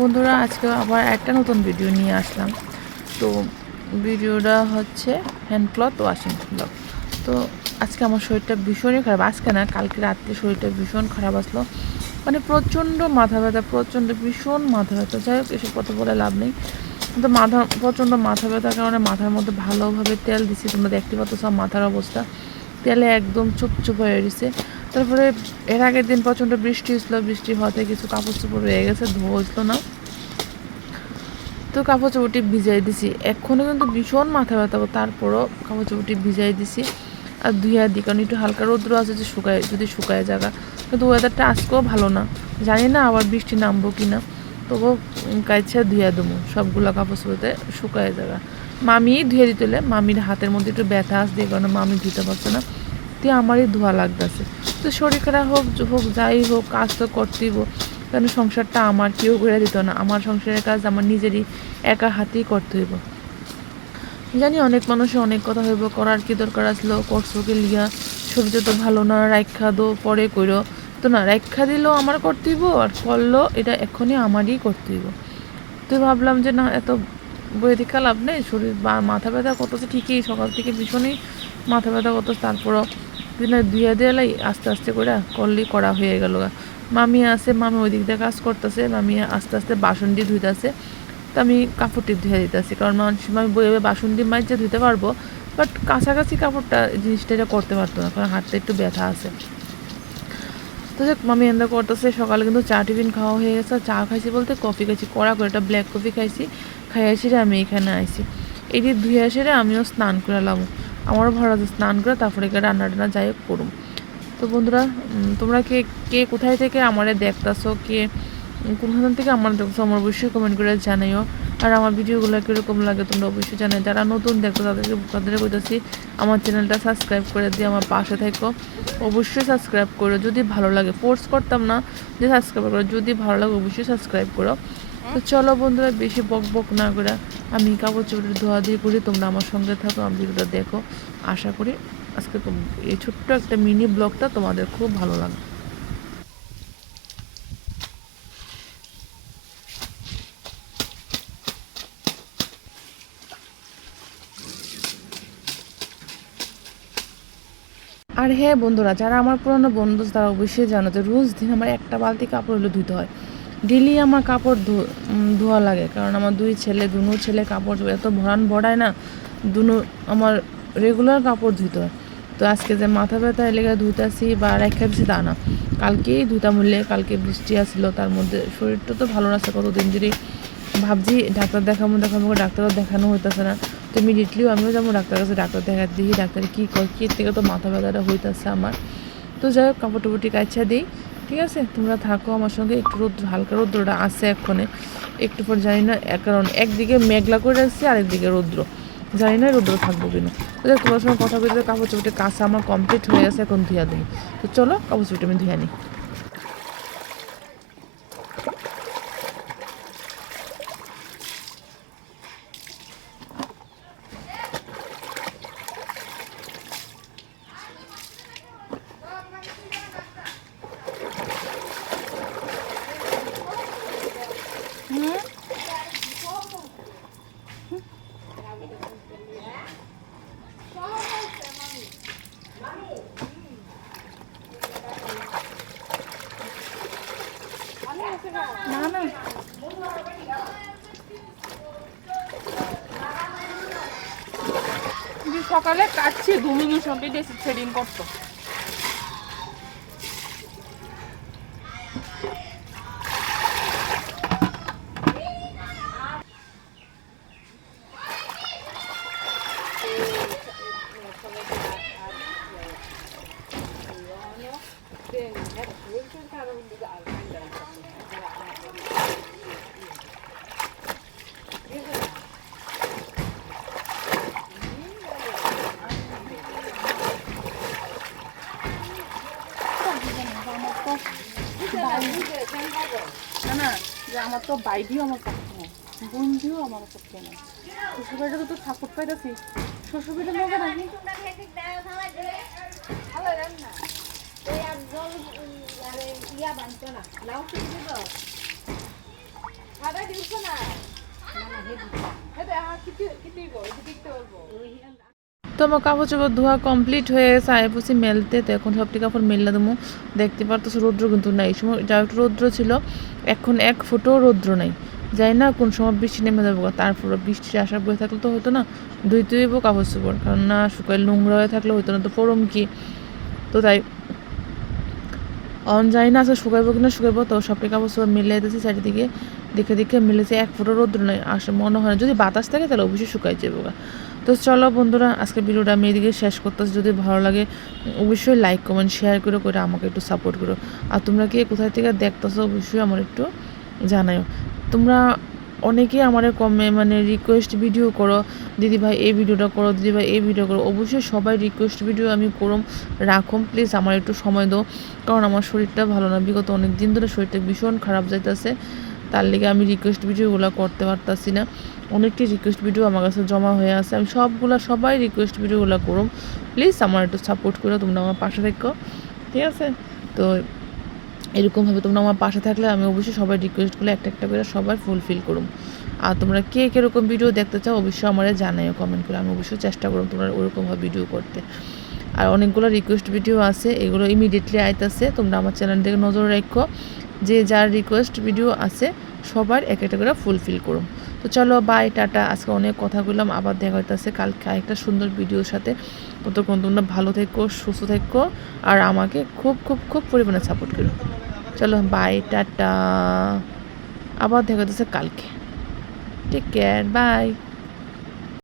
বন্ধুরা আজকে আবার একটা নতুন ভিডিও নিয়ে আসলাম। তো ভিডিওটা হচ্ছে হ্যান্ড ক্লথ ওয়াশিং ব্লগ। তো আজকে আমার শরীরটা ভীষণই খারাপ, আজকে না কালকে রাত্রে শরীরটা ভীষণ খারাপ আসলো, মানে প্রচণ্ড মাথা ব্যথা, ভীষণ মাথা ব্যথা। যাই হোক, এসব কথা বলে লাভ নেই। কিন্তু প্রচণ্ড মাথা ব্যথার কারণে মাথার মধ্যে ভালোভাবে তেল দিছি, তোমরা দেখতে পাচ্ছ সব মাথার অবস্থা, তেলে একদম চুপচুপ হয়ে গেছে। তারপরে এর আগের দিন প্রচণ্ড বৃষ্টি হয়েছিল, বৃষ্টি হওয়াতে কিছু কাপড় চোপড় রয়ে গেছে, ধোয়া হইছিল না, তো কাপড় চোপড়টি ভিজাই দিছি। এখনও কিন্তু ভীষণ মাথা ব্যথা, তারপরও কাপড় চোপড়টি ভিজাই দিছি আর ধুইয়া দিই, কারণ একটু হালকা রৌদ্র আছে যে শুকায় জায়গা। কিন্তু ওয়েদারটা আজকেও ভালো না, জানি না আবার বৃষ্টি নামবো কি না, তবুও কাইছে ধুইয়া দেবো সবগুলো কাপড় চোপড়তে শুকায় জায়গা। মামি ধুয়ে দিতে হলে, মামির হাতের মধ্যে একটু ব্যথা আসছে, এই কারণে মামি ধুতে পারছে না, তো আমারই ধোয়া লাগতেছে। তো শরীর খারাপ হোক যাই হোক, কাজ তো করতেই, কারণ সংসারটা আমার, কেউ করে দিত না, আমার সংসারের কাজ আমার নিজেরই একা হাতেই করতে হইব। জানি অনেক মানুষের অনেক কথা হইব, করার কি দরকার আসলো, করছো কি লিয়া, শরীরটা তো ভালো না, রাইখা দো পরে কইরো, তো না রাইখা দিলেও আমার করতে হইব, আর করলো এটা এখনই আমারই করতে হইব। তো ভাবলাম যে না, এত বইয়ে দেখা লাভ নেই, শরীর বা মাথা ব্যথা করতেছে ঠিকই, সকাল থেকে ভীষণই মাথা ব্যথা করতেছে, তারপরও দিনে ধুয়ে দেয়ালাই আস্তে আস্তে করে করলেই করা হয়ে গেল। মামি আছে, মামি ওই দিক দিয়ে কাজ করতেছে, মামি আস্তে আস্তে বাসন দিয়ে ধুইতেছে, তো আমি কাপড়টি ধুয়ে দিতেছি, কারণ মানুষ আমি বইয়ে বাসন দিয়ে মাইজে ধুতে পারবো, বাট কাছাকাছি কাপড়টা জিনিসটা এটা করতে পারতো না, কারণ হাতটা একটু ব্যথা আছে। তো যাক, মামি এন্দা করতেছে। সকালে কিন্তু চা টিফিন খাওয়া হয়ে গেছে, চা খাইছি বলতে কফি খাইছি, কড়া করে একটা ব্ল্যাক কফি খাইছি, খাই আসি রে আমি এখানে আইছি। এই দিয়ে ধুয়ে আসি রে আমিও স্নান করে এলাম, আমারও ভালো আছে স্নান করে, তারপরে রান্না টান্না যাই হোক করুম। তো বন্ধুরা, তোমরা কে কে কোথায় থেকে আমারে দেখতেছো, কে কোনখান থেকে আমার দেখছো, আমার অবশ্যই কমেন্ট করে জানাইও। আর আমার ভিডিওগুলো কীরকম লাগে তোমরা অবশ্যই জানাই। যারা নতুন দেখো তাদের কইতাছি আমার চ্যানেলটা সাবস্ক্রাইব করে দিয়ে আমার পাশে থাকো, অবশ্যই সাবস্ক্রাইব করো যদি ভালো লাগে, ফোর্স করতাম না যে সাবস্ক্রাইব করো, যদি ভালো লাগে অবশ্যই সাবস্ক্রাইব করো। তো চলো বন্ধুরা, বেশি বক বক না করে আমি কাপড় চোপড়ের ধোয়া দিয়ে করি, তোমরা আমার সঙ্গে থাকো, আমি ভিডিওটা দেখো। আশা করি আজকে এই ছোট্ট একটা মিনি ব্লগটা তোমাদের খুব ভালো লাগবে। আর হ্যাঁ বন্ধুরা, যারা আমার পুরনো বন্ধু তারা অবশ্যই জানো যে রোজ দিন আমার একটা বালতি কাপড় হলে ধুতে হয়, ডেলি আমার কাপড় ধোয়া লাগে, কারণ আমার দুই ছেলে, দুনো ছেলে কাপড় এত ভরায় না, দুনো আমার রেগুলার কাপড় ধুতে হয়। তো আজকে যে মাথা ব্যথা এলাকা ধুইতেছি বা রেখা দিছি তা না, কালকেই ধুতাম হলে, কালকে বৃষ্টি আসছিল, তার মধ্যে শরীরটা তো ভালো না, কতদিন যদি ভাবছি ডাক্তার দেখাবো ডাক্তারও দেখানো হইতেছে না। তো ইমিডিয়েটলিও আমিও যাবো ডাক্তার কাছে, ডাক্তার দেখা দিই ডাক্তার কী কয়, কী থেকে তো মাথা ব্যথাটা হইতেছে আমার। তো যাই হোক, কাপড় টুপড়টি কাইছা দিই, ঠিক আছে, তোমরা থাকো আমার সঙ্গে। একটু রৌদ্র, হালকা রৌদ্রটা আছে এক্ষণে, একটু পর জানি না, কারণ একদিকে মেঘলা করে রাখছি, আরেকদিকে রৌদ্র, জানি না রৌদ্র থাকবো কিনা। তো যাক, তোমার সঙ্গে কথা বলতে কাপড় চোপড়টি কাছে আমার কমপ্লিট হয়ে গেছে, এখন ধুয়া দেবো। তো চলো কাপড় চোপড়টি আমি ধুয়া নিই। না না, সকালে কাটছি, ঘুমিয়ে সঙ্গে সেদিন করতো। না না, যে আমার তো বাইরেও আমার পক্ষে না, বন্ধুও আমার পক্ষে না, শ্বশুরবাড়িতে তো ঠাকুর পাইতেছি, শ্বশুরবাড়িতে লোক নাকি তো আমার কাপড় চোপড় ধোয়া কমপ্লিট হয়ে গেছে, আয় বসি মেলতে। তো এখন সবটি কাপড় মেললে দেবো। দেখতে পারতেছো রৌদ্র কিন্তু নাই, এই সময় যা একটু রৌদ্র ছিল, এখন এক ফুটও রৌদ্র নাই। যাই না কোন সময় বৃষ্টি নেমে যাবো, তারপরে বৃষ্টির আশা বয়ে থাকলে তো হতো না, ধুইতে হইব কাপড় চোপড়, কারণ না শুকাই নোংরা হয়ে থাকলে হতো না, তো ফোরম কি। তো তাই অন যাই না আজকে শুকাইবো কিনা শুকাইবো। তো সবটি কাপড় চোপড় মিলে দিতেছি চারিদিকে, দেখে দেখে মিলেছে, এক ফুটো রোদ্র নাই, আসে মনে হয় না। যদি বাতাস থাকে তাহলে অবশ্যই শুকাই যাবো। তো চলো বন্ধুরা, আজকে ভিডিওটা আমি এদিকে শেষ করতেছি। যদি ভালো লাগে অবশ্যই লাইক কমেন্ট শেয়ার করে আমাকে একটু সাপোর্ট করো। আর তোমরা কি কোথায় থেকে দেখতেছো অবশ্যই আমার একটু জানাও। তোমরা অনেকেই আমার কমে মানে রিকোয়েস্ট ভিডিও করো, দিদি ভাই এই ভিডিওটা করো, দিদি ভাই এই ভিডিও করো। অবশ্যই সবাই রিকোয়েস্ট ভিডিও আমি করম, রাখুম। প্লিজ আমার একটু সময় দাও, কারণ আমার শরীরটা ভালো না, বিগত অনেক দিন ধরে শরীরটা ভীষণ খারাপ যাইতেছে। তার লিগে আমি রিকোয়েস্ট ভিডিওগুলো করতে পারতাছি না। অনেকটি রিকোয়েস্ট ভিডিও আমার কাছে জমা হয়ে আছে, আমি সবাই রিকোয়েস্ট ভিডিওগুলো করুম। প্লিজ আমার একটু সাপোর্ট করো, তোমরা আমার পাশে থেকো, ঠিক আছে? তো এরকমভাবে তোমরা আমার পাশে থাকলে আমি অবশ্যই সবার রিকোয়েস্টগুলো একটা একটা করে সবার ফুলফিল করুম। আর তোমরা কে কীরকম ভিডিও দেখতে চাও অবশ্যই আমার জানাইও কমেন্ট করে, আমি অবশ্যই চেষ্টা করুম তোমরা ওরকমভাবে ভিডিও করতে। আর অনেকগুলো রিকোয়েস্ট ভিডিও আছে, এগুলো ইমিডিয়েটলি আইতেছে, তোমরা আমার চ্যানেল থেকে নজর রাখো, যে যার রিকোয়েস্ট ভিডিও আছে সবার এক একটা করে ফুলফিল করুম। তো চলো বাই, টাটা। আজকে অনেক কথা বললাম, আবার দেখা হইতেছে কালকে একটা সুন্দর ভিডিওর সাথে। ততক্ষণ তোমরা ভালো থেকো, সুস্থ থেকো, আর আমাকে খুব খুব খুব পরিমাণে সাপোর্ট করো। চলো বাই, টাটা, আবার দেখা হইতেছে কালকে। Take care, by.